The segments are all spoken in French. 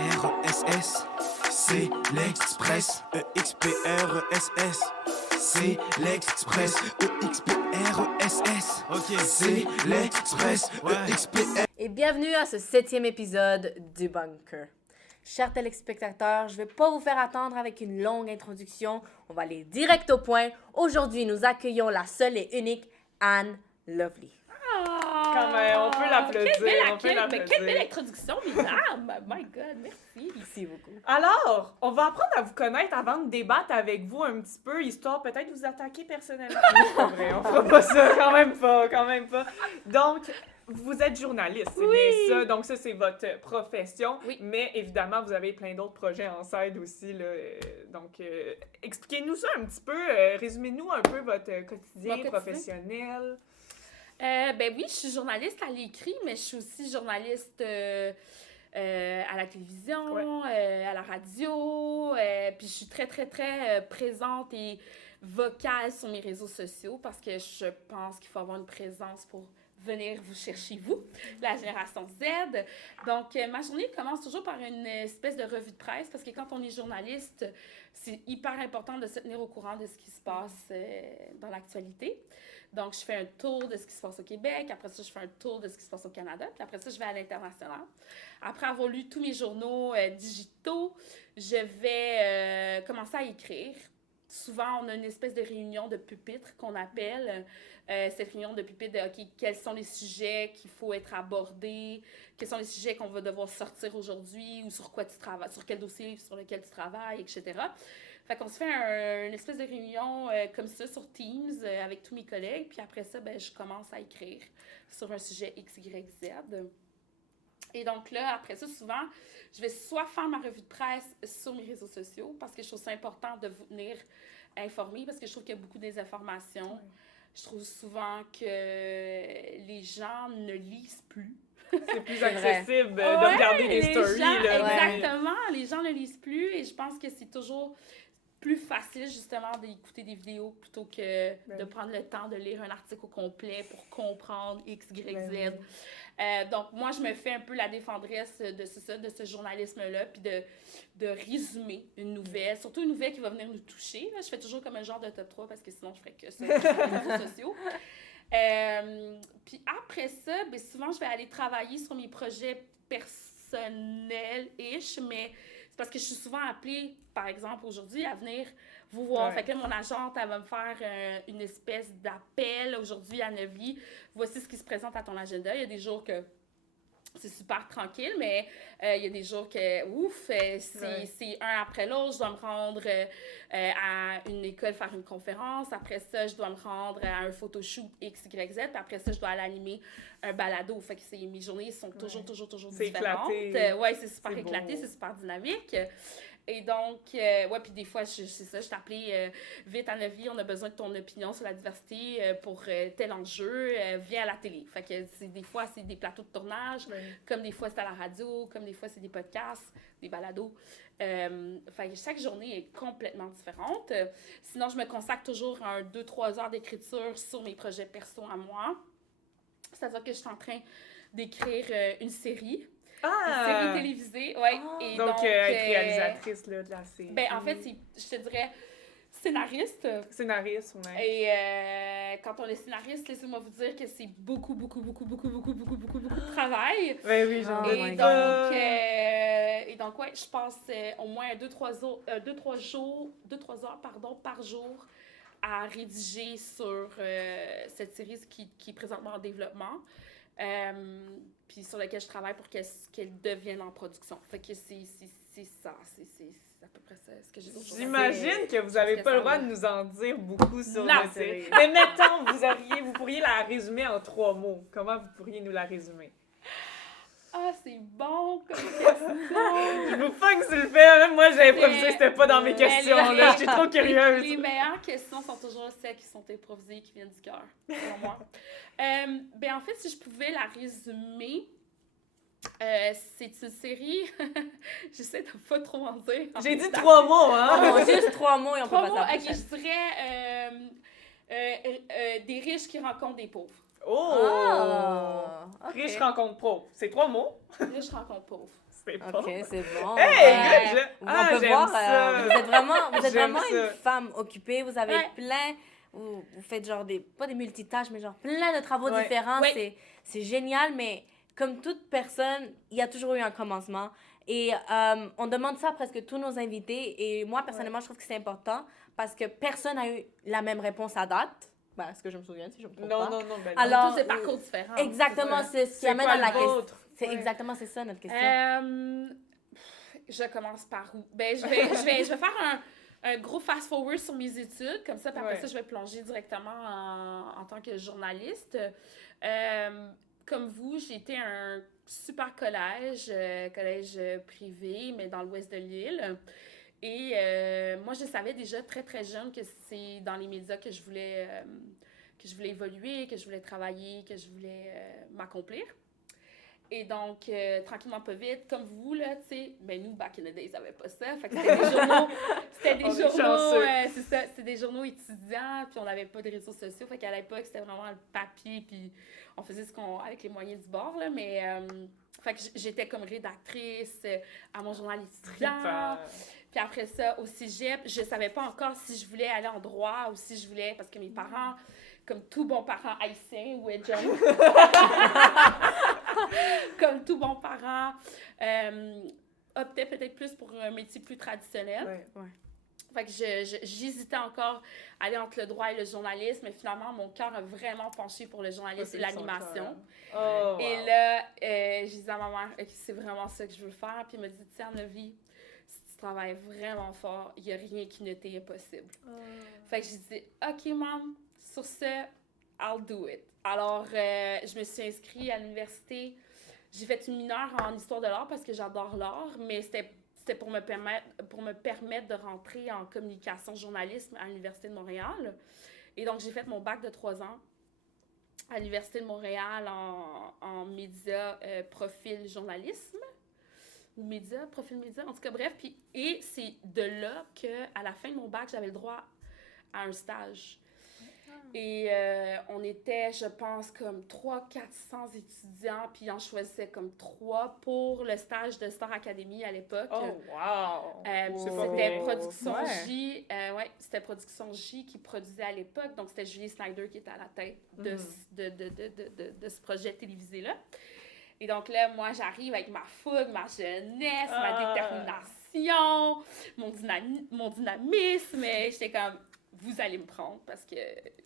EXPRESS, c'est l'Express. EXPRESS, c'est l'Express. EXPRESS, ok, c'est l'Express. EXPRESS. Et bienvenue à ce 7e épisode du Bunker. Chers téléspectateurs, je ne vais pas vous faire attendre avec une longue introduction. On va aller direct au point. Aujourd'hui, nous accueillons la seule et unique Anne Lovely. Quand même, on peut l'applaudir. Quelle belle introduction, mesdames! My God, merci. Merci beaucoup. Alors, on va apprendre à vous connaître avant de débattre avec vous un petit peu, histoire peut-être de vous attaquer personnellement. C'est vrai, on fera pas ça, quand même pas. Donc, vous êtes journaliste, c'est bien ça. Donc ça, c'est votre profession. Oui. Mais évidemment, vous avez plein d'autres projets en side aussi. Là. Donc, expliquez-nous ça un petit peu. Résumez-nous un peu votre quotidien Mon quotidien. professionnel. Ben oui, je suis journaliste à l'écrit, mais je suis aussi journaliste à la télévision, à la radio. Puis je suis très, très, très présente et vocale sur mes réseaux sociaux parce que je pense qu'il faut avoir une présence pour venir vous chercher, vous, la génération Z. Donc, ma journée commence toujours par une espèce de revue de presse parce que quand on est journaliste, c'est hyper important de se tenir au courant de ce qui se passe dans l'actualité. Donc, je fais un tour de ce qui se passe au Québec. Après ça, je fais un tour de ce qui se passe au Canada. Puis après ça, je vais à l'international. Après avoir lu tous mes journaux digitaux, je vais commencer à écrire. Souvent, on a une espèce de réunion de pupitre qu'on appelle. Cette réunion de pupitre de OK, quels sont les sujets qu'il faut être abordés, quels sont les sujets qu'on va devoir sortir aujourd'hui ou sur quoi tu travailles, sur quel dossier sur lequel tu travailles, etc. Fait qu'on se fait une espèce de réunion comme ça sur Teams avec tous mes collègues. Puis après ça, ben, je commence à écrire sur un sujet X, Y, Z. Et donc là, après ça, souvent, je vais soit faire ma revue de presse sur mes réseaux sociaux parce que je trouve ça important de vous tenir informés parce que je trouve qu'il y a beaucoup de désinformations. Oui. Je trouve souvent que les gens ne lisent plus. C'est plus accessible de regarder les stories. Gens, là, exactement. Les gens ne lisent plus et je pense que c'est toujours plus facile, justement, d'écouter des vidéos plutôt que de prendre le temps de lire un article au complet pour comprendre X, Y, Z. Donc, moi, je me fais un peu la défendresse de ce journalisme-là, puis de résumer une nouvelle, surtout une nouvelle qui va venir nous toucher. Là. Je fais toujours comme un genre de top 3 parce que sinon, je ferais que ça sur les réseaux sociaux. Puis après ça, ben, souvent, je vais aller travailler sur mes projets personnels-ish, mais c'est parce que je suis souvent appelée, par exemple, aujourd'hui, à venir vous voir. Ouais. Fait que là, mon agente, elle va me faire une espèce d'appel aujourd'hui à Neuvy. Voici ce qui se présente à ton agenda. Il y a des jours que c'est super tranquille, mais il y a des jours que, c'est un après l'autre. Je dois me rendre à une école faire une conférence. Après ça, je dois me rendre à un photoshoot X, Y, Z. Puis après ça, je dois aller animer un balado. Fait que mes journées sont toujours différentes. Éclaté. C'est super c'est éclaté, beau. c'est super dynamique. Et donc, puis des fois, c'est ça, je t'appelais vite à Neuvy, on a besoin de ton opinion sur la diversité pour tel enjeu, viens à la télé. Fait que des fois, c'est des plateaux de tournage, comme des fois, c'est à la radio, comme des fois, c'est des podcasts, des balados. Fait que chaque journée est complètement différente. Sinon, je me consacre toujours à 2-3 heures d'écriture sur mes projets perso à moi. C'est-à-dire que je suis en train d'écrire une série. Une série télévisée, oui. Et donc être réalisatrice là, de la série. Ben, en fait, je te dirais scénariste. Scénariste, oui. Et quand on est scénariste, laissez-moi vous dire que c'est beaucoup de travail. Ben oui, j'en ai. Et donc, ouais, je passe au moins 2-3 heures par jour à rédiger sur cette série qui est présentement en développement. Puis sur laquelle je travaille pour qu'elle devienne en production. Fait que c'est ça, c'est à peu près ça ce que j'ai dit. J'imagine que vous n'avez pas le droit de nous en dire beaucoup sur la série. Mais mettons, vous pourriez la résumer en 3 mots. Comment vous pourriez nous la résumer? Ah, c'est bon comme question! Je vous funk sur le fait, même moi j'ai improvisé, c'était pas dans mes questions, là, j'étais trop curieuse. Les meilleures questions sont toujours celles qui sont improvisées, qui viennent du cœur, selon moi. Ben en fait, si je pouvais la résumer, c'est une série, j'essaie de pas trop en dire. J'ai dit 3 mots, hein? Juste 3 mots et on peut passer à la prochaine. Je dirais des riches qui rencontrent des pauvres. Oh! Okay. Riche rencontre pauvre. C'est 3 mots. Riche rencontre pauvre. C'est bon. Ok, c'est bon. Hey, good, On peut j'aime voir, ça. vous êtes J'aime vraiment ça. une femme occupée. Vous avez Ouais. plein, vous faites genre pas des multitâches, mais genre plein de travaux Ouais. différents. Ouais. C'est génial, mais comme toute personne, il y a toujours eu un commencement. Et on demande ça à presque tous nos invités. Et moi, personnellement, je trouve que c'est important parce que personne n'a eu la même réponse à date. Ben, est-ce que je me souviens, si je me trompe pas? Non, ben Alors, Tous des parcours différents. Exactement, c'est ce qui C'est amène quoi à la le question. vôtre? C'est Ouais. exactement, c'est ça notre question. Je commence par où? Ben, je vais faire un gros fast-forward sur mes études, comme ça, puis après Ouais. ça, je vais plonger directement en tant que journaliste. Comme vous, j'ai été à un super collège, collège privé, mais dans l'ouest de l'île. Et moi, je savais déjà très, très jeune que c'est dans les médias que je voulais évoluer, que je voulais travailler, que je voulais m'accomplir. Et donc, tranquillement, pas vite, comme vous, là, tu sais, ben nous, back in the days, ils n'avaient pas ça. Fait que c'était des journaux, c'est ça, c'était des journaux étudiants, puis on n'avait pas de réseaux sociaux. Fait qu'à l'époque, c'était vraiment le papier, puis on faisait avec les moyens du bord, là. Mais, fait que j'étais comme rédactrice à mon journal étudiant. Puis après ça, au cégep, je savais pas encore si je voulais aller en droit ou si je voulais, parce que mes parents, comme tout bon parent haïtien, ou John, comme tout bon parent, optaient peut-être plus pour un métier plus traditionnel. Ouais. Fait que j'hésitais encore à aller entre le droit et le journalisme, mais finalement, mon cœur a vraiment penché pour le journalisme et l'animation. Oh, Et wow. là, j'ai dit à ma mère, OK, c'est vraiment ça que je veux faire. Puis elle m'a dit, tiens, Novi, si tu travailles vraiment fort, il n'y a rien qui ne t'est impossible. Fait que j'ai dit, OK, maman, sur ce, I'll do it. Alors, je me suis inscrite à l'université. J'ai fait une mineure en histoire de l'art parce que j'adore l'art, mais c'était pour me permettre de rentrer en communication journalisme à l'Université de Montréal. Et donc, j'ai fait mon bac de 3 ans à l'Université de Montréal en médias, profil journalisme. Ou médias, profil média, en tout cas, bref. Et c'est de là qu'à la fin de mon bac, j'avais le droit à un stage. Et on était, je pense, comme 300-400 étudiants, puis on choisissait comme 3 pour le stage de Star Academy à l'époque. Oh, wow! C'était Oh. Production Ouais. J. C'était Production J qui produisait à l'époque. Donc, c'était Julie Snyder qui était à la tête de ce projet télévisé-là. Et donc là, moi, j'arrive avec ma fougue, ma jeunesse, ma détermination, mon dynamisme. Et j'étais comme, vous allez me prendre parce que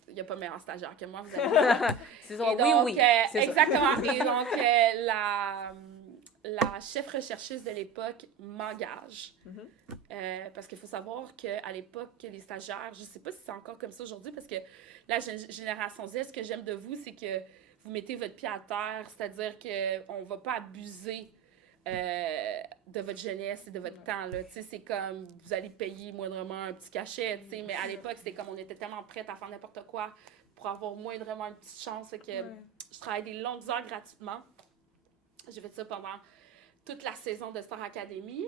il n'y a pas meilleur stagiaire que moi, vous allez me prendre. C'est ça, Et donc, oui, c'est ça. exactement. Et donc, la chef recherchiste de l'époque m'engage. Parce qu'il faut savoir qu'à l'époque, les stagiaires, je ne sais pas si c'est encore comme ça aujourd'hui, parce que la génération Z, ce que j'aime de vous, c'est que vous mettez votre pied à terre, c'est-à-dire qu'on ne va pas abuser de votre jeunesse et de votre temps. Là. C'est comme, vous allez payer moindrement un petit cachet, mais à l'époque, c'était comme on était tellement prêtes à faire n'importe quoi pour avoir moindrement une petite chance. Que je travaillais des longues heures gratuitement. J'ai fait ça pendant toute la saison de Star Academy.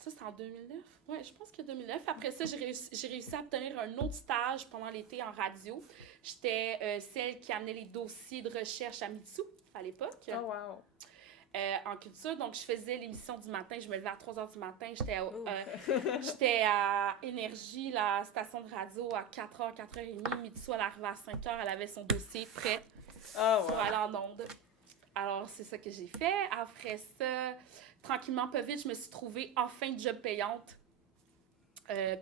Ça, c'était en 2009. Oui, je pense que 2009. Après ça, j'ai réussi à obtenir un autre stage pendant l'été en radio. J'étais celle qui amenait les dossiers de recherche à Mitsu à l'époque. Oh, wow! En culture. Donc, je faisais l'émission du matin. Je me levais à 3 h du matin. J'étais à Énergie, la station de radio, à 4 h, 4 h 30. Mitsu, elle arrivait à 5 h. Elle avait son dossier prêt pour aller en onde. Alors, c'est ça que j'ai fait. Après ça, tranquillement, pas vite, je me suis trouvée enfin une job payante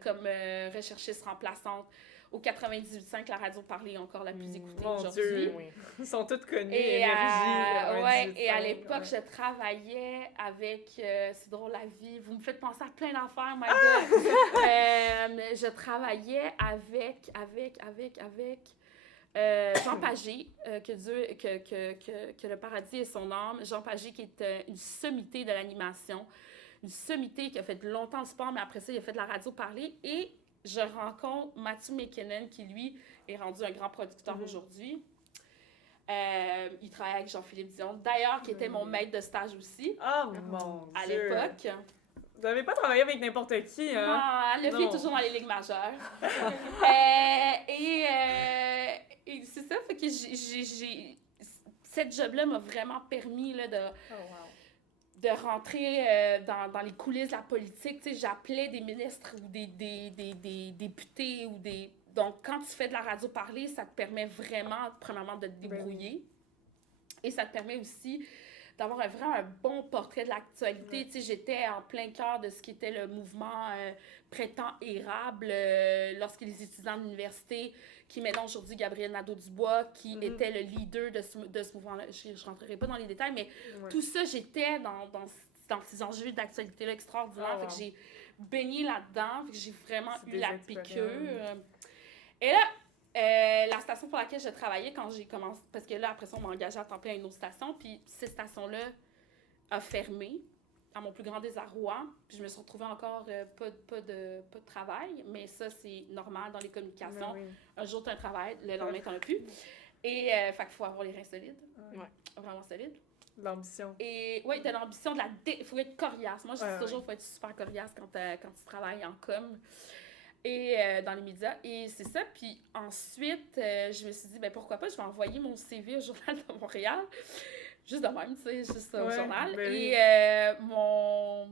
comme recherchiste remplaçante au 98.5, la radio parlée encore la plus écoutée aujourd'hui. Oui. Ils sont toutes connus, Et, Énergie. et à l'époque, je travaillais avec... c'est drôle, la vie. Vous me faites penser à plein d'affaires, my God. Je travaillais avec Jean Pagé, que le paradis est son âme. Jean Pagé, qui est une sommité de l'animation. Une sommité qui a fait longtemps le sport, mais après ça, il a fait de la radio parlée. Et je rencontre Matthew McKinnon, qui, lui, est rendu un grand producteur aujourd'hui. Il travaille avec Jean-Philippe Dion, d'ailleurs, qui était mon maître de stage aussi. Oh, mon Dieu! À l'époque. Vous n'avez pas travaillé avec n'importe qui, hein? Non, le fille est toujours dans les ligues majeures. Et c'est ça, fait que cette job-là m'a vraiment permis là, de rentrer dans les coulisses de la politique. Tu sais, j'appelais des ministres ou des députés ou des... Donc, quand tu fais de la radio parler, ça te permet vraiment, premièrement, de te débrouiller. Et ça te permet aussi d'avoir vraiment un bon portrait de l'actualité. Tu sais, j'étais en plein cœur de ce qui était le mouvement Printemps érable lorsque les étudiants de l'université, qui maintenant aujourd'hui Gabriel Nadeau-Dubois, qui était le leader de ce mouvement-là. Je ne rentrerai pas dans les détails, mais tout ça, j'étais dans ces enjeux d'actualité-là extraordinaires. Fait que j'ai baigné là-dedans, fait que j'ai vraiment eu la piqûre. Et là, la station pour laquelle je travaillais quand j'ai commencé, parce que là, après ça, on m'a engagée à temps plein à une autre station, puis cette station-là a fermé, à mon plus grand désarroi, puis je me suis retrouvée encore pas de travail, mais ça, c'est normal dans les communications. Un jour, tu as un travail, le lendemain, tu n'en as plus. Et fait qu'il faut avoir les reins solides, vraiment solides. L'ambition. Et oui, de l'ambition, il faut être coriace. Moi, je dis toujours qu'il faut être super coriace quand tu travailles en com. Et dans les médias. Et c'est ça. Puis ensuite, je me suis dit, ben pourquoi pas, je vais envoyer mon CV au Journal de Montréal. Juste de même, tu sais, juste au journal. Ben et mon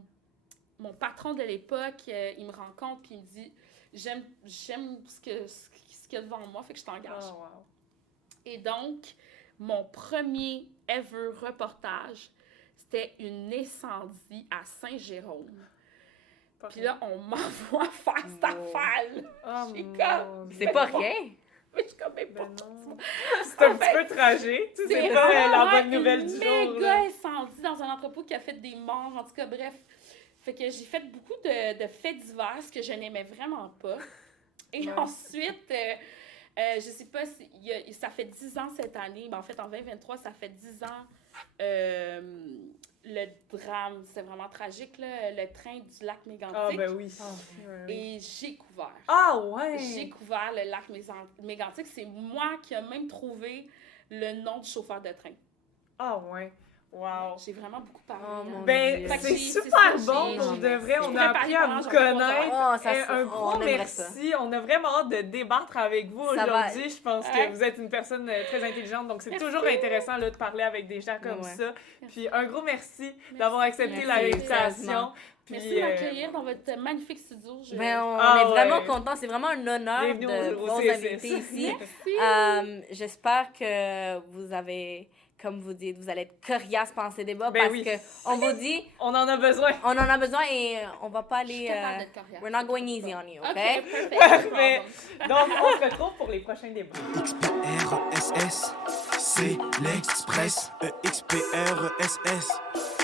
patron de l'époque, il me rencontre puis il me dit, j'aime ce qu'il y a devant moi, fait que je t'engage. Oh, wow. Et donc, mon premier ever reportage, c'était une incendie à Saint-Jérôme. Puis là, on m'envoie faire cette affaire. C'est pas rien. Mais je suis comme, mais Ben pas non. C'est un petit peu tragique. Tu sais, c'est pas la bonne nouvelle du jour. C'est méga incendie dans un entrepôt qui a fait des morts. En tout cas, bref. Fait que j'ai fait beaucoup de faits divers que je n'aimais vraiment pas. Et ensuite, je sais pas, ça fait 10 ans cette année. Ben, en fait, en 2023, ça fait 10 ans. Le drame, c'est vraiment tragique, là, le train du lac Mégantic. Ah, ben oui. Et j'ai couvert. Ah, ouais! J'ai couvert le lac Mégantic. C'est moi qui ai même trouvé le nom du chauffeur de train. Ah, ouais. Wow. J'ai vraiment beaucoup parlé. Oh, mon Ben, Dieu. c'est super ça, bon, pour de vrai. On a appris à vous Oh, connaître. Un gros merci. On a vraiment hâte de débattre avec vous aujourd'hui. Je pense que vous êtes une personne très intelligente, donc c'est toujours intéressant là, de parler avec des gens comme ça. Puis un gros merci d'avoir accepté l'invitation. Merci de m'accueillir dans votre magnifique studio. Ben, on est vraiment contents. C'est vraiment un honneur de vous inviter ici. J'espère que vous avez, comme vous dites, vous allez être coriace pendant ces débats parce que on vous dit... On en a besoin. On en a besoin et on va pas aller... we're not going easy on you, OK? Parfait. Donc, on se retrouve pour les prochains débats. XPRESS, c'est l'Express. EXPRESS,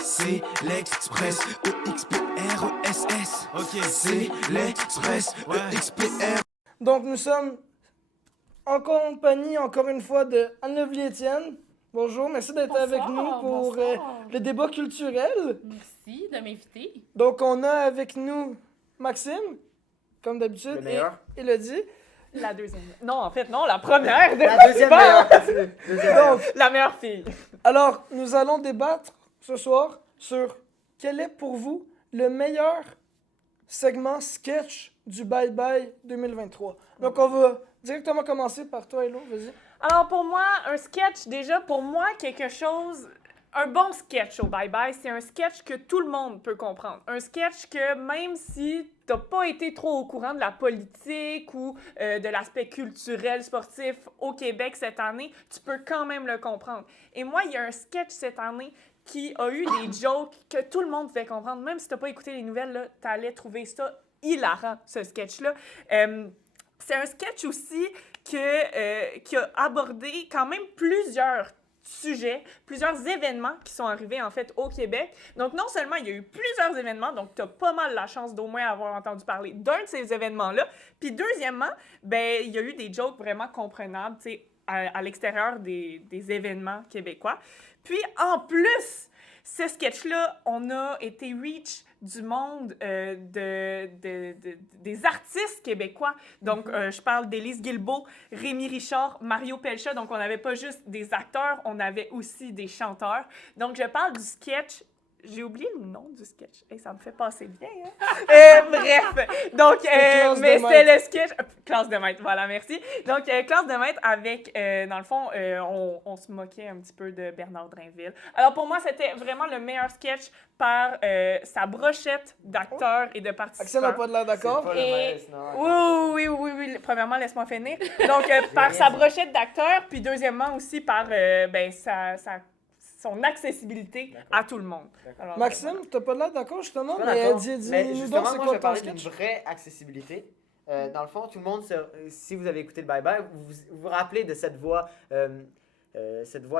c'est l'Express. EXPRESS, ok, c'est l'Express. EXPR. Donc, nous sommes en compagnie, encore une fois, de Anne-Levlie Étienne. Bonjour, merci d'être avec nous pour le débat culturel. Merci de m'inviter. Donc, on a avec nous Maxime, comme d'habitude, et Élodie. La deuxième. Non, en fait, non, la première. La deuxième meilleure. Donc, la meilleure fille. Alors, nous allons débattre ce soir sur quel est pour vous le meilleur segment sketch du Bye Bye 2023. Donc, on va directement commencer par toi, Hello, vas-y. Alors, pour moi, un sketch, déjà, pour moi, quelque chose... Un bon sketch au Bye Bye, c'est un sketch que tout le monde peut comprendre. Un sketch que même si t'as pas été trop au courant de la politique ou de l'aspect culturel, sportif au Québec cette année, tu peux quand même le comprendre. Et moi, il y a un sketch cette année qui a eu des jokes que tout le monde pouvait comprendre. Même si t'as pas écouté les nouvelles, là, t'allais trouver ça hilarant, ce sketch-là. C'est un sketch aussi qui a abordé quand même plusieurs sujets, plusieurs événements qui sont arrivés en fait au Québec. Donc non seulement il y a eu plusieurs événements, donc tu as pas mal la chance d'au moins avoir entendu parler d'un de ces événements-là. Puis deuxièmement, ben il y a eu des jokes vraiment comprenables, tu sais, à l'extérieur des événements québécois. Puis en plus, ce sketch-là, on a été reach du monde des artistes québécois. Donc, je parle d'Élise Guilbeault, Rémi Richard, Mario Pelcha. Donc, on n'avait pas juste des acteurs, on avait aussi des chanteurs. Donc, je parle du sketch J'ai oublié le nom du sketch. Hey, ça me fait passer bien, hein? Bref, donc, Classe de mais maître. c'était le sketch... classe de maître, voilà, merci. Donc, classe de maître avec, dans le fond, on se moquait un petit peu de Bernard Drinville. Alors, pour moi, c'était vraiment le meilleur sketch par sa brochette d'acteurs et de Axel n'a participants. pas de l'air d'accord. C'est pas le Et- meilleur, sinon, Oui. Premièrement, laisse-moi finir. Donc, par sa brochette d'acteurs, puis deuxièmement aussi par son accessibilité à tout le monde. Alors, Maxime, t'as pas de l'air d'accord justement, Je suis pas mais d'accord. dis-nous Mais donc justement, c'est moi, je quoi vais ton parler d'une sketch? vraie accessibilité. Dans le fond, tout le monde, si vous avez écouté le Bye Bye, vous vous rappelez de cette voix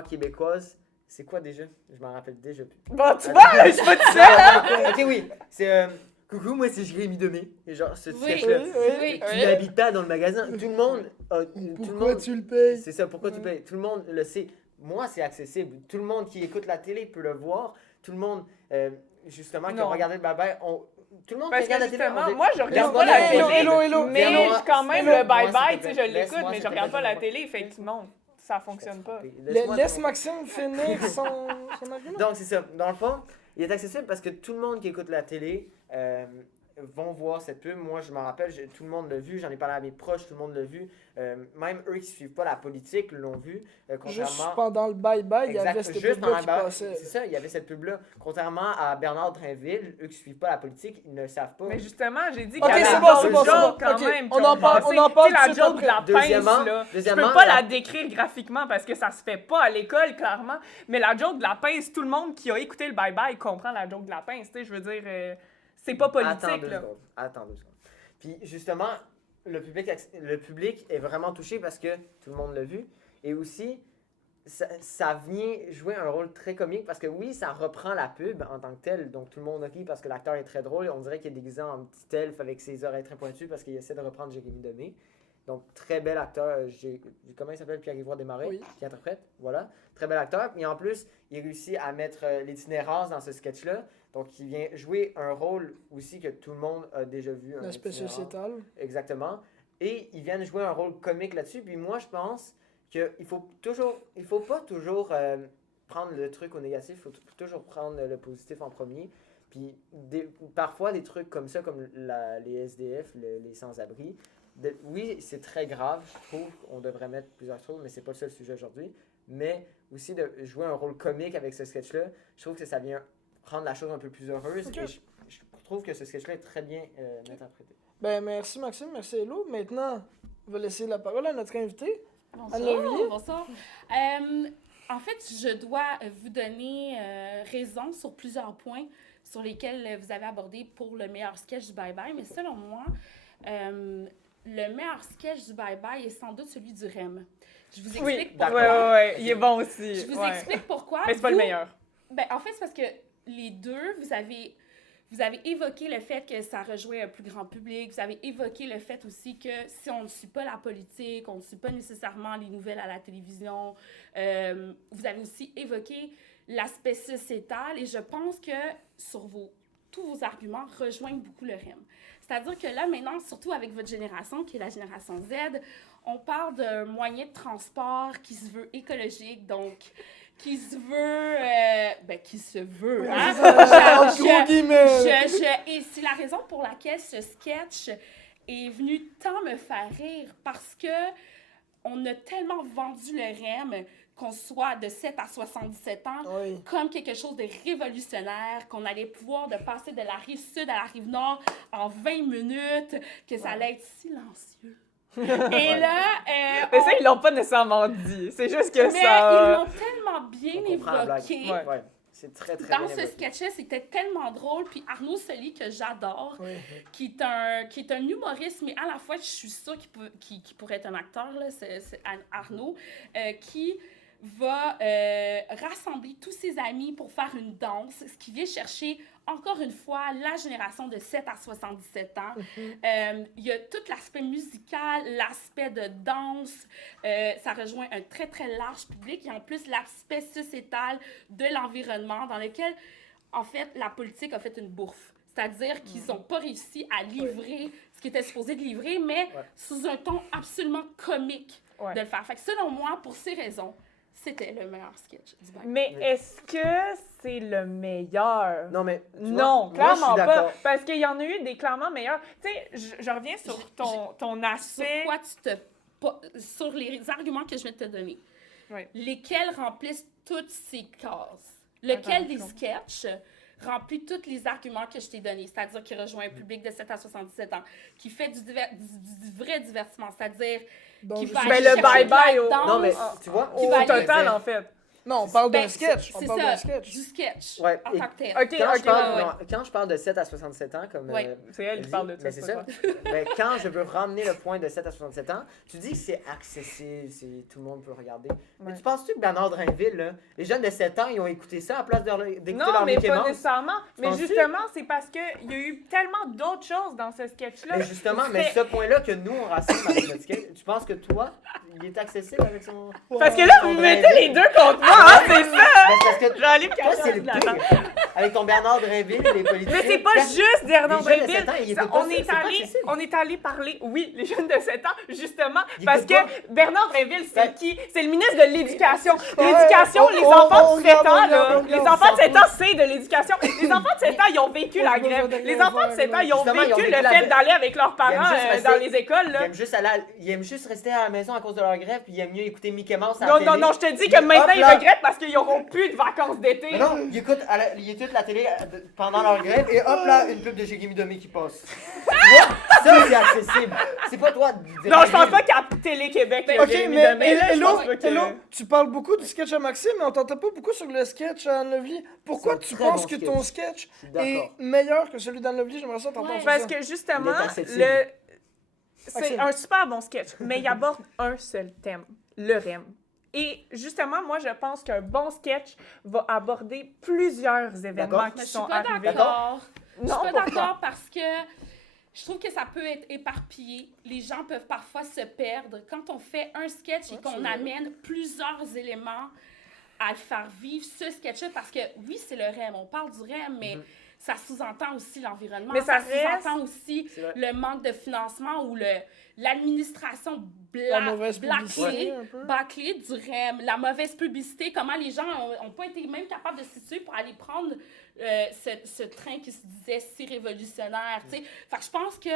québécoise. C'est quoi déjà? Je m'en rappelle déjà plus. bon, tu vois, je suis pas tout seul. Ok, oui. C'est coucou, moi c'est Jérémy Demé. Et genre, ce Oui. sketch-là. Oui. Tu n'habites pas dans le magasin. Tout le monde. Pourquoi tu le payes? C'est ça, pourquoi tu payes? Tout le monde le sait. Moi, c'est accessible. Tout le monde qui écoute la télé peut le voir. Tout le monde, justement, qui a Non. regardé le Bye Bye, tout le monde Parce qui regarde que la télé. justement, moi, je regarde Laisse-moi pas la terminer. télé, Hello. mais Laisse-moi- quand même, Hello. le bye-bye, Moi, tu sais, je l'écoute, laisse-moi, mais je s'il te regarde plaît, pas la laisse-moi. télé, effectivement, ça fonctionne pas. Laisse Maxime finir son argument. Donc, c'est ça. Dans le fond, il est accessible parce que tout le monde qui écoute la télé vont voir cette pub. Moi, je m'en rappelle, tout le monde l'a vu. J'en ai parlé à mes proches, tout le monde l'a vu. Même eux qui suivent pas la politique l'ont vu. Juste Contrairement... pendant le bye-bye, il y avait Exact, cette juste pub-là dans qui la passait. C'est ça, il y avait cette pub-là. Contrairement à Bernard Drinville, eux qui suivent pas la politique, ils ne savent pas. Mais justement, j'ai dit Ok, qu'il y c'est avait bon, d'autres c'est bon, c'est jokes bon. quand Ok, même. on qui en ont parle- passé. on en parle Tu sais, tout la de suite joke de la après. pince, là. Je peux pas la décrire graphiquement parce que ça se fait pas à l'école, clairement. Mais la joke de la pince, tout le monde qui a écouté le bye-bye comprend la joke de la pince. Tu sais, je veux dire, c'est pas politique, là. Attends 2 secondes. Puis justement, le public est vraiment touché parce que tout le monde l'a vu. Et aussi, ça vient jouer un rôle très comique parce que oui, ça reprend la pub en tant que telle. Donc tout le monde rit parce que l'acteur est très drôle. On dirait qu'il est déguisé en petit elfe avec ses oreilles très pointues parce qu'il essaie de reprendre Jérémy Demé. Donc très bel acteur. Comment il s'appelle? Pierre-Yvroy Desmarais, Oui. qui interprète. Voilà. Très bel acteur. Et en plus, il réussit à mettre l'itinérance dans ce sketch-là. Donc il vient jouer un rôle aussi que tout le monde a déjà vu. un L'aspect itinérant. sociétal. Exactement. Et ils viennent jouer un rôle comique là-dessus. Puis moi, je pense qu'il faut pas toujours prendre le truc au négatif. Il faut toujours prendre le positif en premier. Puis parfois, des trucs comme ça, comme les SDF, les sans-abri, oui, c'est très grave, je trouve. On devrait mettre plusieurs choses, mais c'est pas le seul sujet aujourd'hui. Mais aussi de jouer un rôle comique avec ce sketch-là, je trouve que ça vient rendre la chose un peu plus heureuse. Ok. Et je trouve que ce sketch-là est très bien interprété. Ben merci Maxime, merci Hello. Maintenant, on va laisser la parole à notre invité. Anne-Laurier? Bonsoir. En fait, je dois vous donner raison sur plusieurs points sur lesquels vous avez abordé pour le meilleur sketch du Bye Bye. Mais selon moi, le meilleur sketch du Bye Bye est sans doute celui du REM. Je vous explique Oui, pourquoi. ouais, il est bon aussi. Je vous ouais. explique pourquoi. Mais c'est pas le Vous- meilleur. Ben, en fait, c'est parce que les deux, vous avez évoqué le fait que ça rejoint un plus grand public. Vous avez évoqué le fait aussi que si on ne suit pas la politique, on ne suit pas nécessairement les nouvelles à la télévision. Vous avez aussi évoqué l'aspect sociétal et je pense que tous vos arguments rejoignent beaucoup le REM. C'est-à-dire que là, maintenant, surtout avec votre génération, qui est la génération Z, on parle d'un moyen de transport qui se veut écologique, donc qui se veut... qui se veut, hein? En gros guillemets. Et c'est la raison pour laquelle ce sketch est venu tant me faire rire, parce que on a tellement vendu le REM, qu'on soit de 7 à 77 ans, Oui. comme quelque chose de révolutionnaire, qu'on allait pouvoir de passer de la rive sud à la rive nord en 20 minutes, que ça allait être silencieux. Et là, Mais ça, ils l'ont pas nécessairement dit. C'est juste que mais ils ça. l'ont tellement bien On comprend la blague. évoqué. Ouais. Ouais, c'est très, très Dans bien ce évoqué. sketch-là, c'était tellement drôle. Puis Arnaud Soli, que j'adore, Oui. qui est un humoriste, mais à la fois, je suis sûre qu'il pourrait être un acteur, là, c'est Arnaud, qui va rassembler tous ses amis pour faire une danse, ce qui vient chercher, encore une fois, la génération de 7 à 77 ans. Il y a tout l'aspect musical, l'aspect de danse, ça rejoint un très, très large public, et en plus, l'aspect sociétal de l'environnement, dans lequel, en fait, la politique a fait une bouffe. C'est-à-dire qu'ils n'ont pas réussi à livrer ce qu'ils étaient supposés de livrer, mais sous un ton absolument comique Ouais. de le faire. Fait que selon moi, pour ces raisons, c'était le meilleur sketch du bac. Mais Oui. est-ce que c'est le meilleur? Non, mais. tu vois, Non, moi, je clairement suis pas. d'accord. Parce qu'il y en a eu des clairement meilleurs. Tu sais, je reviens sur ton Sur aspect. quoi sur les arguments que je viens de te donner. Oui. Lesquels remplissent toutes ces cases. Lequel des sketchs remplit tous les arguments que je t'ai donnés, c'est-à-dire qui rejoint un public de 7 à 77 ans, qui fait du vrai divertissement, c'est-à-dire Donc, qui je va suis- Mais aller le chercher bye-bye de la au- danse. Non, mais tu vois. Qui Au va aller- total, en fait. Non, on parle d'un Ben, sketch. On c'est parle ça, d'un sketch. du sketch Ouais, en et- tant que tel. OK, Quand, OK, je parle, ouais. non, quand je parle de 7 à 67 ans, comme. Ouais. C'est elle qui dit, parle de ça. mais c'est pas ça. toi. Ben, quand je veux ramener le point de 7 à 67 ans, tu dis que c'est accessible, tout le monde peut regarder. Mais Ouais. tu penses-tu que Bernard Drinville, là, les jeunes de 7 ans, ils ont écouté ça à place d'écouter Non, leur mais Mickey pas Mouse? nécessairement. Mais penses-tu? justement, c'est parce qu'il y a eu tellement d'autres choses dans ce sketch-là. Mais justement, mais ce point-là que nous, on rassemble avec notre skate, tu penses que toi, il est accessible avec son. Parce que là, vous mettez les deux contre moi, hein, c'est ça! Ben, c'est parce que J'allais me toi, cacher c'est le en dessous de la pire. Avec ton Bernard Drinville, les politiciens. Mais c'est pas juste Bernard les jeunes de Drinville. 7 ans, ils Ça, écoutent pas on, ça, est c'est pas allé, accessible. on est allé parler, oui, les jeunes de 7 ans, justement, Ils parce écoutent que pas. Bernard Drinville, c'est Ben- qui? C'est le ministre de l'Éducation. Ouais, L'éducation, les enfants de 7 ans, là, les on enfants de 7 s'en ans, c'est de l'éducation. Les enfants de 7 ans, ils ont vécu la grève. Les enfants de 7 ans, ils ont Justement, ils ont vécu vécu le la fait grève. d'aller avec leurs Ils aiment parents juste rester- dans les écoles, Ils là. aiment juste rester à la maison à cause de leur grève, puis ils aiment mieux écouter Mickey Mouse à la Non, télé. non, non, je te dis Puis que maintenant, hop ils là. regrettent parce qu'ils n'auront plus de vacances d'été. Mais non, ils écoutent la télé pendant leur grève, et hop là, une pub de Jérémy Domé qui passe. Tu vois? Ça, c'est accessible. C'est pas toi de dire. Non, je pense pas qu'à Télé-Québec, il y a Ok, Jérémy mais Demé, là, je Hello, pense pas que- Hello, tu parles beaucoup du sketch à Maxime, mais on t'entend pas beaucoup sur le sketch à Anne-Lovely. Pourquoi C'est un tu très penses bon que sketch. ton sketch Je suis est d'accord. meilleur que celui d'Anne-Lovely? J'aimerais ça t'entendre Ouais. sur Parce ça. que justement, Il est accessible. c'est Accessible. un super bon sketch, mais il aborde un seul thème, le REM. Et justement, moi, je pense qu'un bon sketch va aborder plusieurs événements D'accord. qui Mais je suis sont pas arrivés. d'accord. Je Non, suis pas pourquoi? d'accord parce que je trouve que ça peut être éparpillé. Les gens peuvent parfois se perdre. Quand on fait un sketch et qu'on amène plusieurs éléments à le faire vivre, ce sketch-là, parce que oui, c'est le REM, on parle du REM, mais ça sous-entend aussi l'environnement, Mais ça sous-entend aussi C'est vrai. le manque de financement ou l'administration La mauvaise publicité, un peu. bâclée du REM, la mauvaise publicité, comment les gens n'ont pas été même capables de se situer pour aller prendre ce train qui se disait si révolutionnaire, tu sais. Fait que je pense que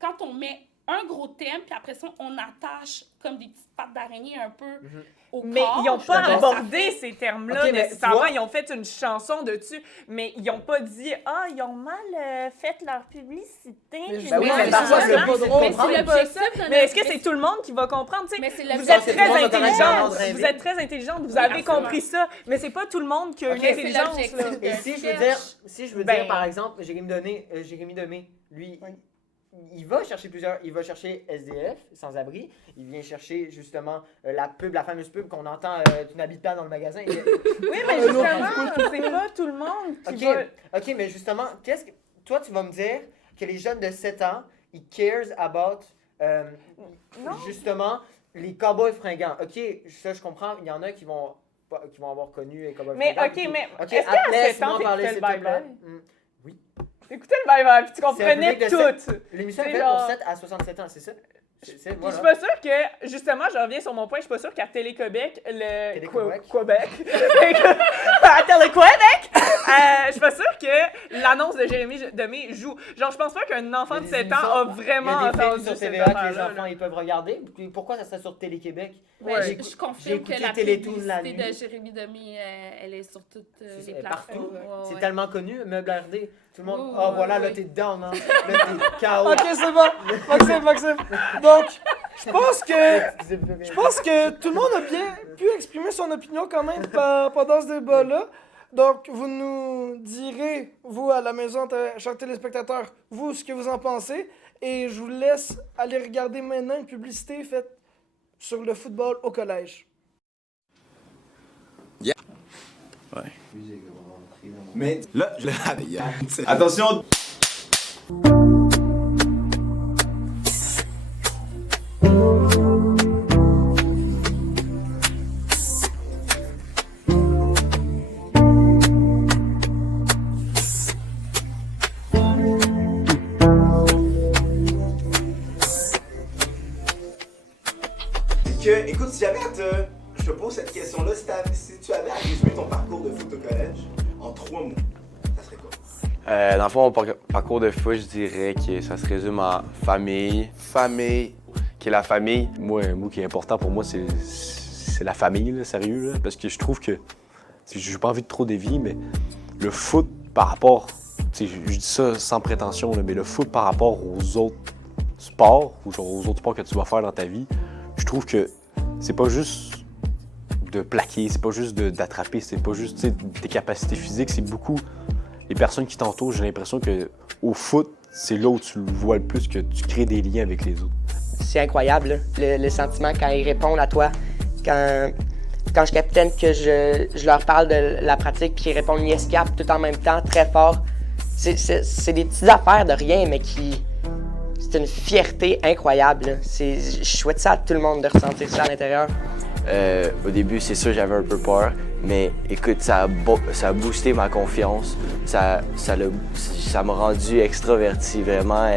quand on met un gros thème, puis après ça, on attache comme des petites pattes d'araignée un peu au Mais corps. ils n'ont je pas trouve que ça abordé fait- ces termes-là Ok, mais nécessairement. tu vois- Ils ont fait une chanson dessus, mais ils n'ont pas dit « Ah, ils ont mal fait leur publicité. » Mais Ben oui, mais c'est parfois, ça, c'est hein. pas de Mais comprendre. c'est l'objectif de Mais est-ce que notre- c'est tout le monde qui va comprendre? Tu sais, Mais c'est vous l'objectif. êtes c'est très tout le monde qui va intelligente, regarder. vous êtes très intelligente, vous Oui, avez absolument. compris ça, mais c'est pas tout le monde qui a Ok, une c'est intelligence. l'objectif. Là. Et Un si je veux sketch. dire, Ben- par exemple, Jérémy Domé, lui, il va chercher SDF, sans-abri, il vient chercher justement la fameuse pub qu'on entend, tu n'habites pas dans le magasin. Oui, mais justement, c'est pas tout le monde qui va... Ok, mais justement, toi, tu vas me dire que les jeunes de 7 ans, ils cares about, justement, les cowboys fringants. Ok, ça, je comprends, il y en a qui vont avoir connu les cowboys Mais fringants. ok, mais Ok, est-ce qu'à 7 laisse-moi ans, parler, t'écoutais le s'il te plaît. bye-bye? T'écoutais le bye-bye, puis tu comprenais public de tout. L'émission est C'est faite genre- pour 7 à 67 ans, c'est ça? Puis Voilà. je suis pas sûre que, justement, je reviens sur mon point, je suis pas sûre qu'à Télé-Québec, Télé-Québec. Québec, à Télé-Québec, je suis pas sûre que l'annonce de Jérémy Demé joue. Genre, je pense pas qu'un enfant de Il y a des 7 ans a émissions- vraiment il y a des films entendu sur cette TVA que les affaire-là, enfants là. ils peuvent regarder. Puis pourquoi ça serait sur Télé-Québec? Ben, Ouais. je J'ai confirme écouté que la Télétoon la publicité de nuit. Jérémy Demé, elle est sur toutes C'est les plateformes. partout. Ouais, C'est ouais. tellement connu, Meuble RD. Tout le monde. Oui, Oh oui, voilà, oui. là t'es down, hein. Là t'es KO. Ok, c'est bon. Maxime. Donc, je pense que tout le monde a bien pu exprimer son opinion quand même pendant ce débat-là. Donc, vous nous direz, vous à la maison, chers téléspectateurs, vous, ce que vous en pensez. Et je vous laisse aller regarder maintenant une publicité faite sur le football au collège. Mais là, attention. Écoute, si jamais je te pose cette question-là. Si tu avais à résumer ton parcours de foot au collège en 3 mots, ça serait quoi? Dans le fond, mon parcours de foot, je dirais que ça se résume à famille. Famille. Qui est la famille. Moi, un mot qui est important pour moi, c'est la famille, là, sérieux. Là, parce que je trouve que, j'ai pas envie de trop dévier, mais le foot par rapport, je dis ça sans prétention, là, mais le foot par rapport aux autres sports, ou genre aux autres sports que tu vas faire dans ta vie, je trouve que c'est pas juste de plaquer, c'est pas juste d'attraper, c'est pas juste tes capacités physiques, c'est beaucoup les personnes qui t'entourent. J'ai l'impression que au foot, c'est là où tu le vois le plus, que tu crées des liens avec les autres. C'est incroyable, là, le sentiment quand ils répondent à toi, quand je capitaine, que je leur parle de la pratique, puis ils répondent yes cap tout en même temps, très fort. C'est des petites affaires de rien, mais c'est une fierté incroyable. Là. Je souhaite ça à tout le monde de ressentir ça à l'intérieur. Au début, c'est sûr, j'avais un peu peur, mais écoute, ça a boosté ma confiance. Ça m'a rendu extraverti, vraiment.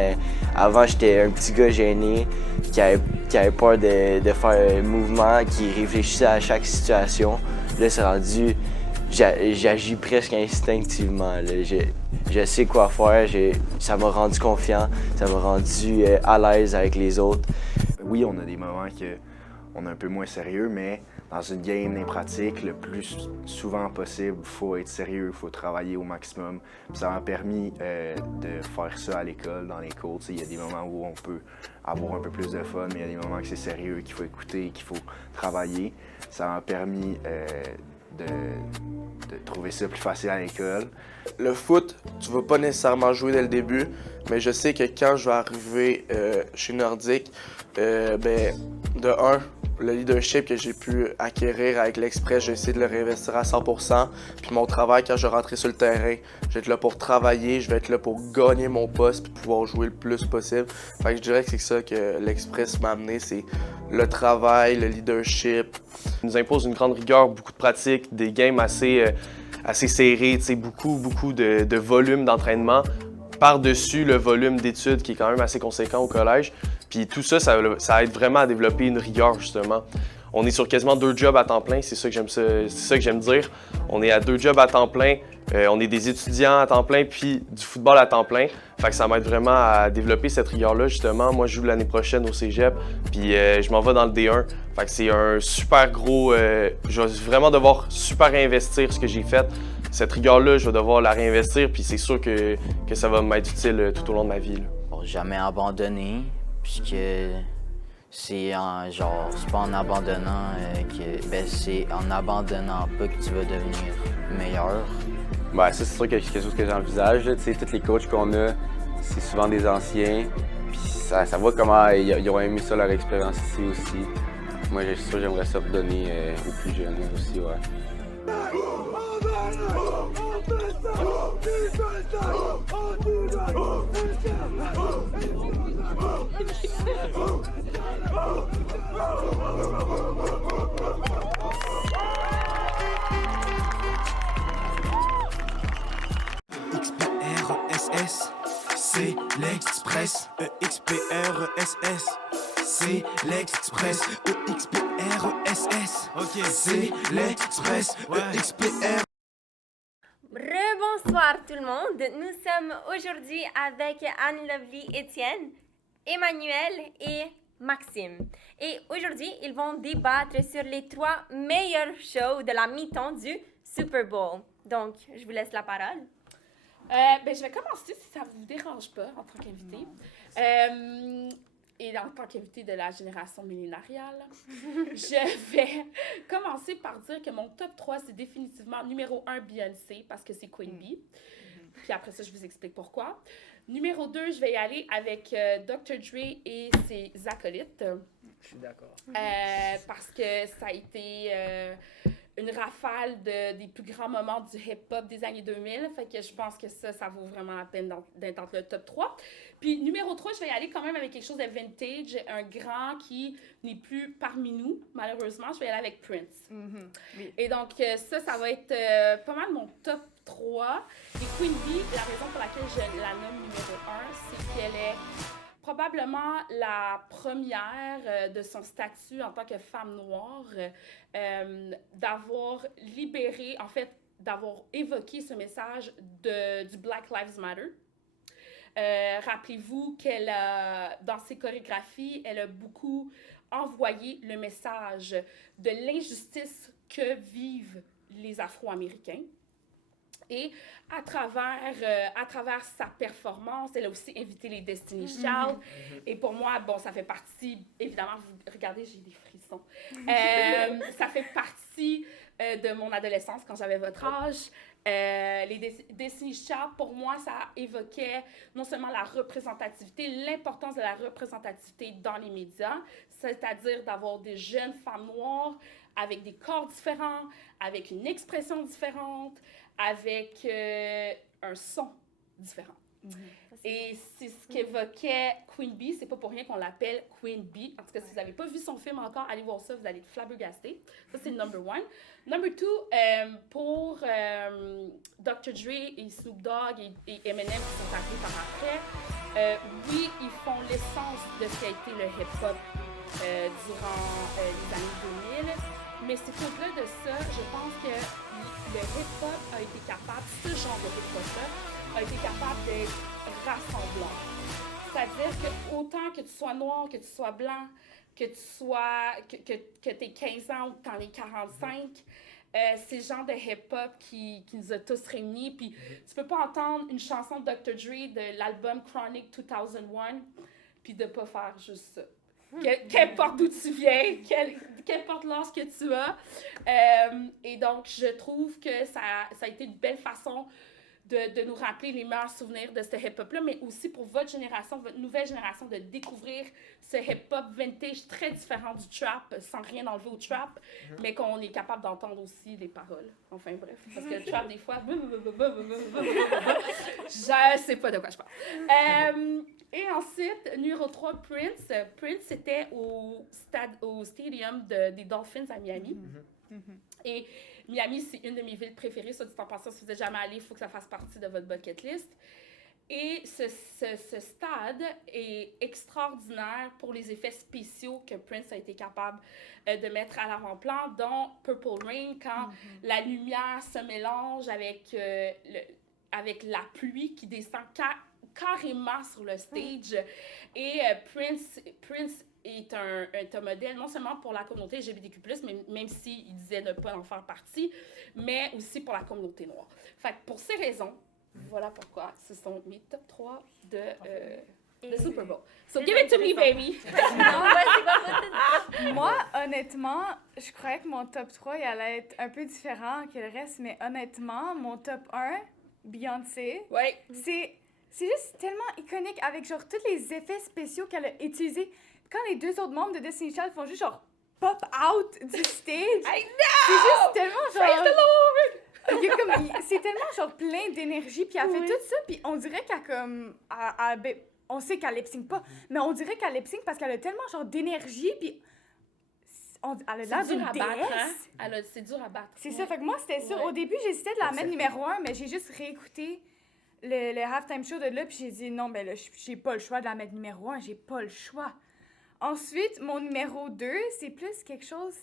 Avant, j'étais un petit gars gêné qui avait peur de faire un mouvement, qui réfléchissait à chaque situation. Là, c'est rendu... J'agis presque instinctivement. Là. Je sais quoi faire, ça m'a rendu confiant, ça m'a rendu à l'aise avec les autres. Oui, on a des moments qu'on est un peu moins sérieux, mais dans une game pratique, le plus souvent possible, il faut être sérieux, il faut travailler au maximum. Puis ça m'a permis de faire ça à l'école, dans les cours. Il y a des moments où on peut avoir un peu plus de fun, mais il y a des moments que c'est sérieux, qu'il faut écouter, qu'il faut travailler. Ça m'a permis de trouver ça plus facile à l'école. Le foot, tu vas pas nécessairement jouer dès le début, mais je sais que quand je vais arriver chez Nordique, de un, le leadership que j'ai pu acquérir avec l'Express, j'ai essayé de le réinvestir à 100%. Puis mon travail, quand je vais rentrer sur le terrain, je vais être là pour travailler, je vais être là pour gagner mon poste puis pouvoir jouer le plus possible. Fait que je dirais que c'est ça que l'Express m'a amené, c'est le travail, le leadership. Il nous impose une grande rigueur, beaucoup de pratique, des games assez serrés, beaucoup de volume d'entraînement. Par-dessus le volume d'études qui est quand même assez conséquent au collège. Puis tout ça, ça aide vraiment à développer une rigueur, justement. On est sur quasiment 2 jobs à temps plein, c'est ça que j'aime dire. On est à 2 jobs à temps plein, on est des étudiants à temps plein, puis du football à temps plein. Fait que ça m'aide vraiment à développer cette rigueur-là, justement. Moi, je joue l'année prochaine au cégep, puis je m'en vais dans le D1. Fait que c'est un super gros... je vais vraiment devoir super réinvestir ce que j'ai fait. Cette rigueur-là, je vais devoir la réinvestir, puis c'est sûr que ça va m'être utile tout au long de ma vie. Là. Pour jamais abandonner, puisque c'est c'est pas en abandonnant c'est en abandonnant pas que tu vas devenir meilleur. Ben, ça, c'est sûr que c'est quelque chose que j'envisage. Tous les coachs qu'on a, c'est souvent des anciens. Puis ça voit comment ils ont aimé ça, leur expérience ici aussi. Moi, je suis sûr que j'aimerais ça redonner aux plus jeunes aussi, ouais. EXPRESS, c'est l'Express. EXPRESS, c'est l'Express. EXPRESS, ok, c'est l'Express. EXPR. Rebonsoir tout le monde. Nous sommes aujourd'hui avec Anne-Lovely, Étienne, Emmanuel et Maxime. Et aujourd'hui, ils vont débattre sur les 3 meilleurs shows de la mi-temps du Super Bowl. Donc, je vous laisse la parole. Je vais commencer si ça vous dérange pas en tant qu'invité. Et en tant qu'invité de la génération millénariale, je vais commencer par dire que mon top 3, c'est définitivement numéro 1, Beyoncé, parce que c'est Queen Bee. Puis après ça, je vous explique pourquoi. Numéro 2, je vais y aller avec Dr. Dre et ses acolytes. Je suis d'accord. Parce que ça a été une rafale des plus grands moments du hip-hop des années 2000. Fait que je pense que ça vaut vraiment la peine d'être dans le top 3. Puis numéro 3, je vais y aller quand même avec quelque chose de vintage, un grand qui n'est plus parmi nous, malheureusement. Je vais y aller avec Prince. Oui. Et donc ça va être pas mal mon top 3. Et Queen Bee, la raison pour laquelle je la nomme numéro 1, c'est qu'elle est probablement la première de son statut en tant que femme noire d'avoir libéré, en fait, d'avoir évoqué ce message du Black Lives Matter. Rappelez-vous qu'elle dans ses chorégraphies, elle a beaucoup envoyé le message de l'injustice que vivent les Afro-Américains. Et à travers sa performance, elle a aussi invité les Destiny's Child. Et pour moi, bon, ça fait partie, évidemment, vous regardez, j'ai des frissons. Ça fait partie de mon adolescence quand j'avais votre âge. Les Destiny's Child, pour moi, ça évoquait non seulement la représentativité, l'importance de la représentativité dans les médias, c'est-à-dire d'avoir des jeunes femmes noires avec des corps différents, avec une expression différente, avec un son différent. Et c'est ce qu'évoquait Queen Bee. C'est pas pour rien qu'on l'appelle Queen Bee. En tout cas, si vous n'avez pas vu son film encore, allez voir ça, vous allez être flabbergastés. Ça, c'est number one. Number two, pour Dr. Dre et Snoop Dogg et Eminem qui sont arrivés par après, oui, ils font l'essence de ce qu'a été le hip-hop durant les années 2000. Mais c'est au-delà de ça, je pense que le hip-hop a été capable, ce genre de hip-hop-là, a été capable d'être rassemblant. C'est-à-dire que autant que tu sois noir, que tu sois blanc, que tu aies 15 ans ou que tu en aies 45, c'est le genre de hip-hop qui nous a tous réunis. Puis tu peux pas entendre une chanson de Dr. Dre de l'album Chronic 2001 puis de pas faire juste ça. Qu'importe d'où tu viens, qu'importe l'âge que tu as. Et donc, je trouve que ça a été une belle façon de nous rappeler les meilleurs souvenirs de ce hip-hop-là, mais aussi pour votre génération, votre nouvelle génération, de découvrir ce hip-hop vintage très différent du trap, sans rien enlever au trap, mais qu'on est capable d'entendre aussi les paroles. Enfin bref, parce que le trap, des fois, je sais pas de quoi je parle. Et ensuite, numéro 3, Prince. Prince était au stadium des Dolphins à Miami. Et Miami, c'est une de mes villes préférées. Soit dit en passant, si vous n'êtes jamais allé, il faut que ça fasse partie de votre bucket list. Et ce stade est extraordinaire pour les effets spéciaux que Prince a été capable de mettre à l'avant-plan, dont Purple Rain, quand la lumière se mélange avec la pluie qui descend carrément sur le stage. Et Prince est un modèle non seulement pour la communauté LGBTQ+, même s'il disait ne pas en faire partie, mais aussi pour la communauté noire. Fait que pour ces raisons, voilà pourquoi ce sont mes top 3 de Super Bowl. So give it to me, baby! Moi, honnêtement, je croyais que mon top 3 il allait être un peu différent que le reste, mais honnêtement, mon top 1, Beyoncé, c'est juste tellement iconique avec genre tous les effets spéciaux qu'elle a utilisés. Quand les deux autres membres de Destiny's Child font juste genre pop out du stage, c'est juste tellement genre... c'est tellement genre plein d'énergie, puis elle fait tout ça, puis on dirait qu'elle comme... on sait qu'elle lip-sync pas, mais on dirait qu'elle lip-sync parce qu'elle a tellement genre d'énergie, puis... elle a l'air d'une déesse. C'est dur à battre. C'est ça, fait que moi c'était ça. Au début, j'hésitais de la mettre numéro 1, mais j'ai juste réécouté le halftime show de là, puis j'ai dit non, ben là, j'ai pas le choix de la mettre numéro 1, j'ai pas le choix. Ensuite, mon numéro 2, c'est plus quelque chose...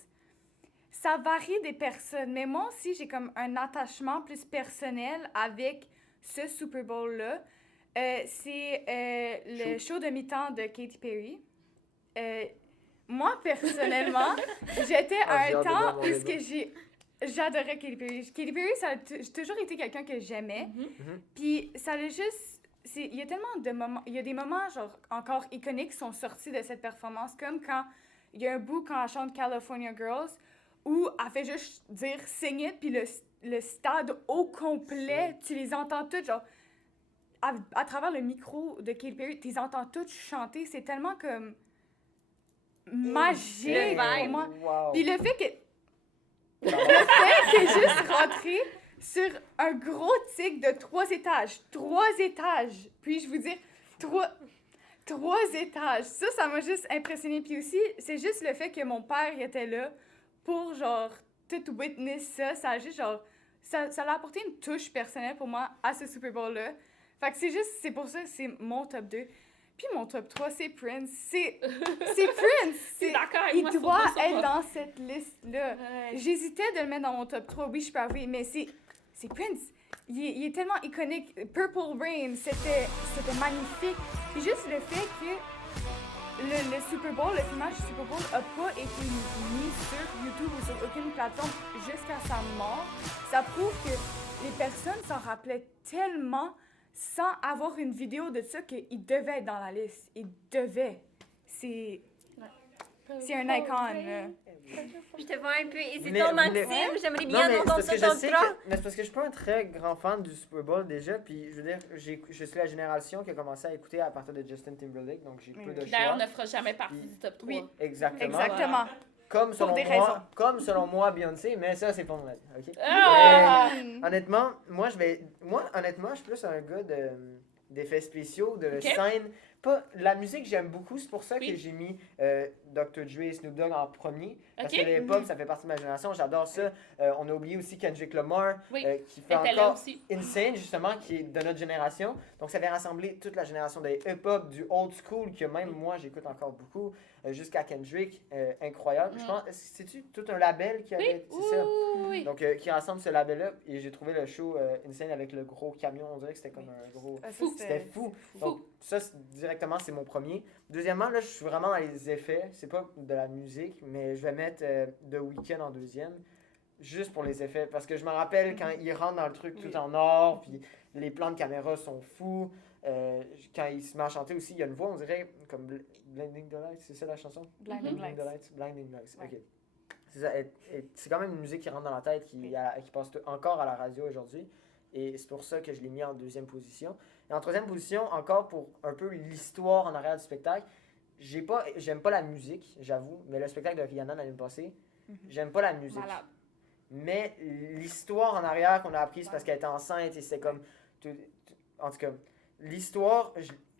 Ça varie des personnes, mais moi aussi, j'ai comme un attachement plus personnel avec ce Super Bowl-là. C'est le show de mi-temps de Katy Perry. Moi, personnellement, j'étais à un temps où j'adorais Katy Perry. Katy Perry, j'ai toujours été quelqu'un que j'aimais. Puis ça a juste... Il y a tellement de moments... Il y a des moments, genre, encore iconiques qui sont sortis de cette performance, comme quand il y a un bout quand elle chante California Girls, où elle fait juste dire « sing it », puis le stade au complet, tu les entends toutes, genre... À travers le micro de Katy Perry, tu les entends toutes chanter. C'est tellement comme... magique pour moi. Wow. Puis le fait que juste rentrer sur un gros tic de 3 étages. 3 étages. Puis-je vous dire, 3 étages. Ça m'a juste impressionné. Puis aussi, c'est juste le fait que mon père était là pour, genre, tout witness ça. Ça a juste, genre... Ça a apporté une touche personnelle pour moi à ce Super Bowl-là. Fait que c'est pour ça que c'est mon top 2. Puis mon top 3, c'est Prince. C'est Prince! C'est d'accord avec Il moi, c'est doit pour ça, être moi. dans cette liste-là. Ouais. J'hésitais de le mettre dans mon top 3. Oui, je suis pas avouée, mais c'est Prince. Il est tellement iconique. Purple Rain, c'était magnifique. Puis juste le fait que le Super Bowl, le filmage du Super Bowl a pas été mis sur YouTube ou sur aucune plateforme jusqu'à sa mort, ça prouve que les personnes s'en rappelaient tellement sans avoir une vidéo de ça qu'il devait être dans la liste. Il devait. C'est un icône, là. Je te vois un peu Mais- hésitant, Maxime. mais- J'aimerais Non, bien mais entendre c'est parce ça que dans je sais le temps. mais c'est parce que je suis pas un très grand fan du Super Bowl déjà, puis je veux dire, je suis la génération qui a commencé à écouter à partir de Justin Timberlake, donc j'ai peu de choix. D'ailleurs, on ne fera jamais partie du top 3. Oui. Exactement. Exactement. Comme selon, des moi, comme selon moi, Beyoncé, mais ça, c'est pour moi. OK? Ah! Honnêtement, honnêtement, je suis plus un gars d'effets spéciaux, de Ok. scène. Pas, la musique, j'aime beaucoup. C'est pour ça Oui. que j'ai mis Dr. Dre et Snoop Dogg en premier. Parce Ok. que le hip-hop, ça fait partie de ma génération. J'adore ça. On a oublié aussi Kendrick Lamar, Oui. qui fait Elle était là encore aussi. Insane, justement, qui est de notre génération. Donc, ça vient rassembler toute la génération des hip-hop, du old school, que même moi, j'écoute encore beaucoup, jusqu'à Kendrick. Incroyable. Je pense, c'est-tu tout un label qui avait... Oui, C'est ça. oui. Donc, qui rassemble ce label-là. Et j'ai trouvé le show Insane avec le gros camion. On dirait que c'était comme un gros... Fou. C'était fou. Donc, ça, directement, c'est mon premier. Deuxièmement, là, je suis vraiment dans les effets. C'est pas de la musique, mais je vais mettre The Weeknd en deuxième. Juste pour les effets. Parce que je me rappelle quand il rentre dans le truc tout en or, puis les plans de caméra sont fous. Quand il se met à chanter aussi, il y a une voix, on dirait, comme Blinding the Lights. C'est ça la chanson? Blinding Lights. Blinding Lights, Ouais. ok. C'est ça, c'est quand même une musique qui rentre dans la tête, qui passe encore à la radio aujourd'hui. Et c'est pour ça que je l'ai mis en deuxième position. Et en troisième position, encore pour un peu l'histoire en arrière du spectacle, j'aime pas la musique, j'avoue, mais le spectacle de Rihanna l'année passée, j'aime pas la musique. Malade. Mais l'histoire en arrière qu'on a apprise parce qu'elle était enceinte et c'était comme... en tout cas, l'histoire,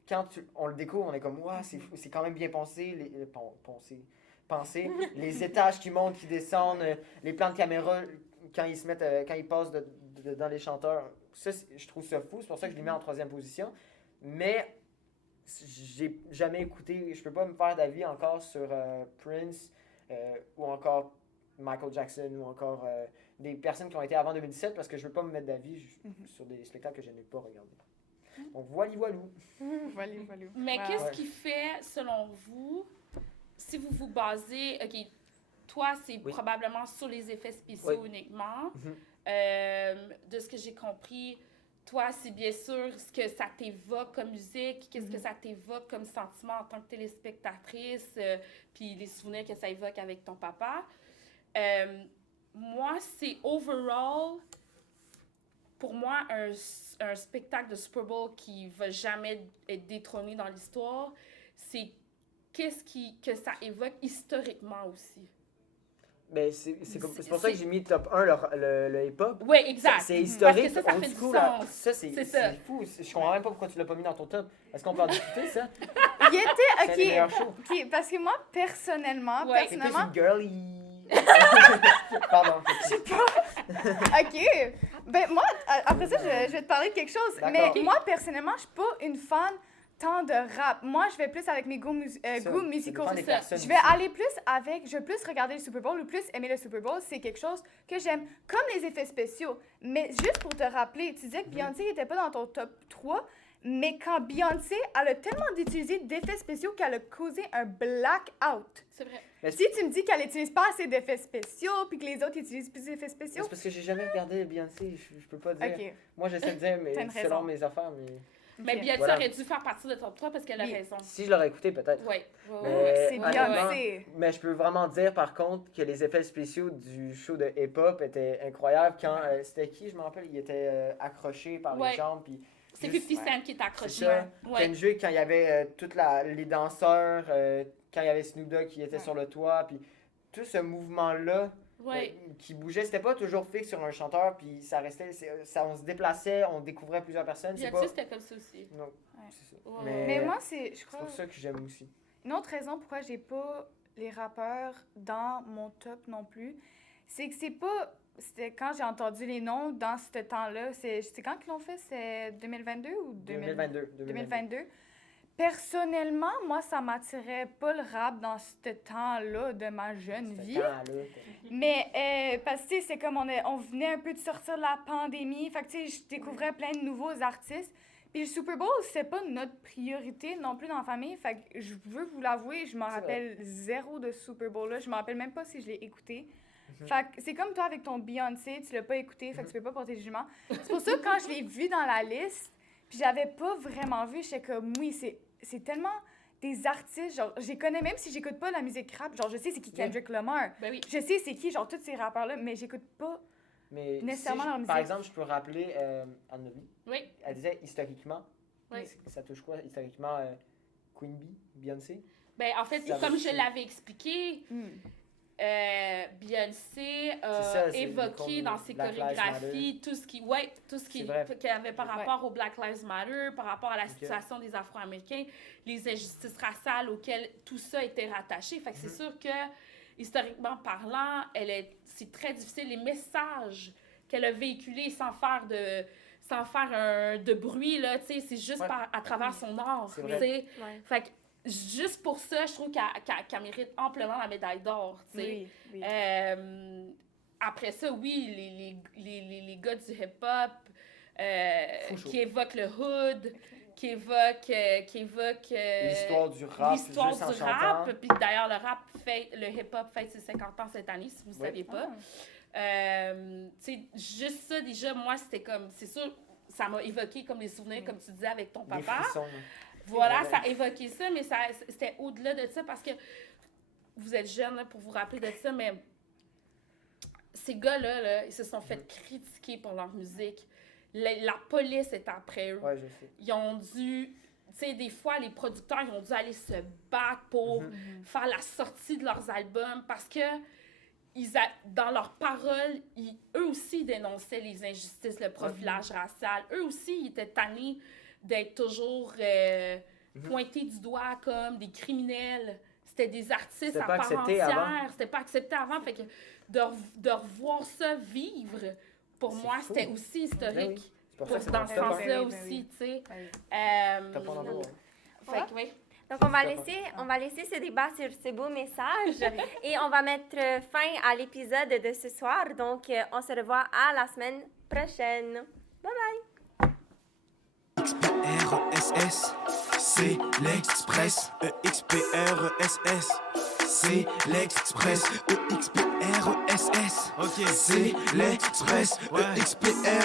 quand on le découvre, on est comme, ouais, c'est quand même bien pensé, pensé. Les étages qui montent, qui descendent, les plans de caméra quand ils se mettent, quand ils passent dans les chanteurs. Ça, je trouve ça fou, c'est pour ça que je les mets en troisième position. Mais j'ai jamais écouté, je peux pas me faire d'avis encore sur Prince ou encore Michael Jackson ou encore des personnes qui ont été avant 2017 parce que je veux pas me mettre d'avis sur des spectacles que je n'ai pas regardés. Donc voilou. Voilà. Mais Wow. qu'est-ce Ouais. qui fait, selon vous, si vous vous basez... OK, toi, c'est Oui. probablement sur les effets spéciaux Oui. uniquement. Mhm. De ce que j'ai compris, toi, c'est bien sûr ce que ça t'évoque comme musique, qu'est-ce que ça t'évoque comme sentiment en tant que téléspectatrice, puis les souvenirs que ça évoque avec ton papa. Moi, c'est overall, pour moi, un spectacle de Super Bowl qui va jamais être détrôné dans l'histoire, c'est que ça évoque historiquement aussi. Mais c'est pour ça que j'ai mis top 1 le hip-hop. Oui, exact. C'est historique, Parce que ça old fait du school, là. sens. Ça, C'est c'est ça. fou. Je comprends même pas pourquoi tu l'as pas mis dans ton top. Est-ce qu'on peut en discuter, ça? Il était... C'est un des meilleurs shows. OK, parce que moi, personnellement... Ouais. C'est plus une girly... Pardon. OK. Ben moi, après ça, je vais te parler de quelque chose. D'accord. Mais moi, personnellement, je suis pas une fan tant de rap. Moi, je vais plus avec mes goûts, goûts musicaux. dépend des personnes Je vais aussi. aller plus avec... Je veux plus regarder le Super Bowl ou plus aimer le Super Bowl. C'est quelque chose que j'aime. Comme les effets spéciaux. Mais juste pour te rappeler, tu disais que Beyoncé n'était pas dans ton top 3. Mais quand Beyoncé, elle a tellement d'utiliser d'effets spéciaux qu'elle a causé un blackout. C'est vrai. Si tu me dis qu'elle n'utilise pas assez d'effets spéciaux puis que les autres utilisent plus d'effets spéciaux... C'est parce que j'ai jamais regardé Beyoncé, je peux pas dire. OK. Moi, j'essaie de dire, mais T'as une selon raison. mes affaires, mais... Mais Beyoncé Voilà. aurait dû faire partie de top 3 parce qu'elle a raison. Si je l'aurais écouté, peut-être. Oui. C'est honnêtement, Beyoncé. Mais je peux vraiment dire, par contre, que les effets spéciaux du show de hip-hop étaient incroyables. Quand c'était qui, je me rappelle, il était accroché par Ouais. les jambes. Puis C'est juste- 50 Cent qui est C'est accroché. ça. Ouais. Kendrick, quand il y avait les danseurs, quand il y avait Snoop Dogg qui était sur le toit, puis tout ce mouvement-là Ouais. qui bougeait, c'était pas toujours fixe sur un chanteur, puis ça restait, on se déplaçait, on découvrait plusieurs personnes. C'est Beyoncé, pas... c'était comme ça aussi. Non, Ouais. c'est ça. Ouais. Mais moi, je c'est crois... pour ça que j'aime aussi. Une autre raison pourquoi j'ai pas les rappeurs dans mon top non plus, c'est que c'est pas... C'était quand j'ai entendu les noms dans ce temps-là. C'est quand qu'ils l'ont fait? C'est 2022 ou 2022. 2022. Personnellement, moi, ça m'attirait pas le rap dans ce temps-là de ma jeune vie. Mais, parce que, tu sais, c'est comme on venait un peu de sortir de la pandémie. Fait que, tu sais, je découvrais plein de nouveaux artistes. Puis le Super Bowl, c'est pas notre priorité non plus dans la famille. Fait que je veux vous l'avouer, je m'en rappelle zéro de ce Super Bowl-là. Je m'en rappelle même pas si je l'ai écouté. Fait que c'est comme toi avec ton Beyoncé, tu l'as pas écouté, fait que tu peux pas porter de jugement. C'est pour ça que quand je l'ai vu dans la liste, puis j'avais pas vraiment vu, j'étais comme, oui, c'est tellement des artistes, genre, je les connais même si j'écoute pas la musique rap, genre, je sais c'est qui Kendrick Lamar. Ben oui. Je sais c'est qui, genre, tous ces rappeurs-là, mais j'écoute pas nécessairement leur musique. Par exemple, je peux rappeler Anne-Marie. Oui. Elle disait historiquement. Oui. Ça touche quoi, historiquement, Queen Bee, Beyoncé? Ben, en fait, comme je l'avais expliqué, Beyoncé a évoqué dans ses chorégraphies tout ce qui avait par rapport au Black Lives Matter, par rapport à la situation des Afro-Américains, les injustices raciales auxquelles tout ça était rattaché. Fait que c'est sûr que, historiquement parlant, c'est très difficile. Les messages qu'elle a véhiculés sans faire de bruit, là, tu sais, c'est juste à travers son art, tu sais. Fait que, juste pour ça, je trouve qu'elle mérite amplement la médaille d'or, tu sais. Oui. Après ça, oui, les gars du hip-hop qui évoquent le hood, qui évoquent l'histoire du rap. Puis d'ailleurs, le hip-hop fête ses 50 ans cette année, si vous ne saviez pas. Tu sais, juste ça, déjà, moi, c'était comme, c'est sûr, ça m'a évoqué comme des souvenirs, comme tu disais, avec ton papa. Voilà, ça a évoqué ça, mais c'était au-delà de ça parce que vous êtes jeune là, pour vous rappeler de ça, mais ces gars-là, là, ils se sont fait critiquer pour leur musique. La police est après eux. Ouais, je sais. Ils ont dû... Tu sais, des fois, les producteurs, ils ont dû aller se battre pour faire la sortie de leurs albums parce que dans leurs paroles, eux aussi ils dénonçaient les injustices, le profilage racial. Eux aussi, ils étaient tannés d'être toujours pointés du doigt comme des criminels. C'était des artistes à part entière. C'était pas accepté avant. Fait que de revoir ça vivre, pour moi, c'était aussi historique. C'est pour ça que dans ce sens-là aussi, tu sais. Donc, on va laisser ce débat sur ce beau message et on va mettre fin à l'épisode de ce soir. Donc, on se revoit à la semaine prochaine. Bye bye! XPRESS, c'est l'Express. EXPRESS, c'est l'Express. EXPRESS, ok, c'est l'Express. EXPR